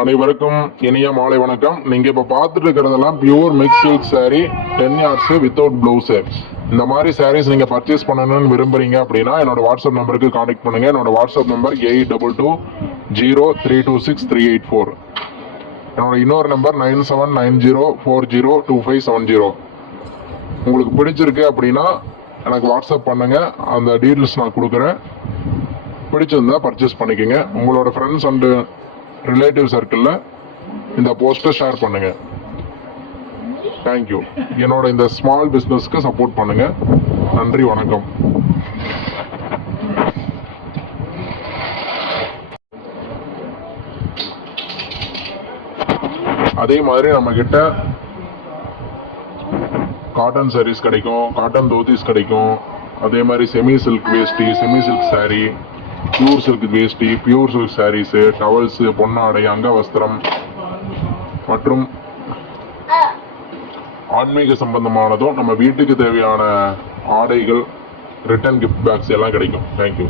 அனைவருக்கும் இனிய மாலை வணக்கம். நீங்க இப்ப பார்த்துட்டு இருக்கிறதெல்லாம் pure mix silk saree 10 yards without blouse. இந்த மாதிரி sarees நீங்க பர்ச்சேஸ் பண்ணணும்னு விரும்புறீங்க அப்படின்னா என்னோட வாட்ஸ்அப் நம்பருக்கு கான்டாக்ட் பண்ணுங்க. என்னோட வாட்ஸ்அப் நம்பர் 8220326384. என்னோட இன்னொரு நம்பர் 9790402570. உங்களுக்கு பிடிச்சிருக்கு அப்படின்னா எனக்கு வாட்ஸ்அப் பண்ணுங்க, அந்த டீட்டெயில்ஸ் நான் கொடுக்குறேன். பிடிச்சிருந்தா பர்ச்சேஸ் பண்ணிக்கோங்க. உங்களோட ஃப்ரெண்ட்ஸ் அண்ட் ரிலேட்டிவ் சர்க்கிளில் இந்த போஸ்ட்டை ஷேர் பண்ணுங்க. தேங்க்யூ. என்னோட இந்த ஸ்மால் பிஸ்னஸ்க்கு சப்போர்ட் பண்ணுங்க. நன்றி, வணக்கம். அதே மாதிரி நம்ம கிட்ட காட்டன் சாரீஸ் கிடைக்கும், காட்டன் தோத்திஸ் கிடைக்கும். அதே மாதிரி செமி சில்க் வேஷ்டி, semi silk saree, pure silk வேஷ்டி, பியூர் சில்க் சாரீஸ், டவல்ஸ், பொன்னாடை, அங்கவஸ்திரம் மற்றும் ஆன்மீக சம்பந்தமானதும் நம்ம வீட்டுக்கு தேவையான ஆடைகள், ரிட்டர்ன் கிஃப்ட் பேக்ஸ் எல்லாம் கிடைக்கும். தேங்க்யூ.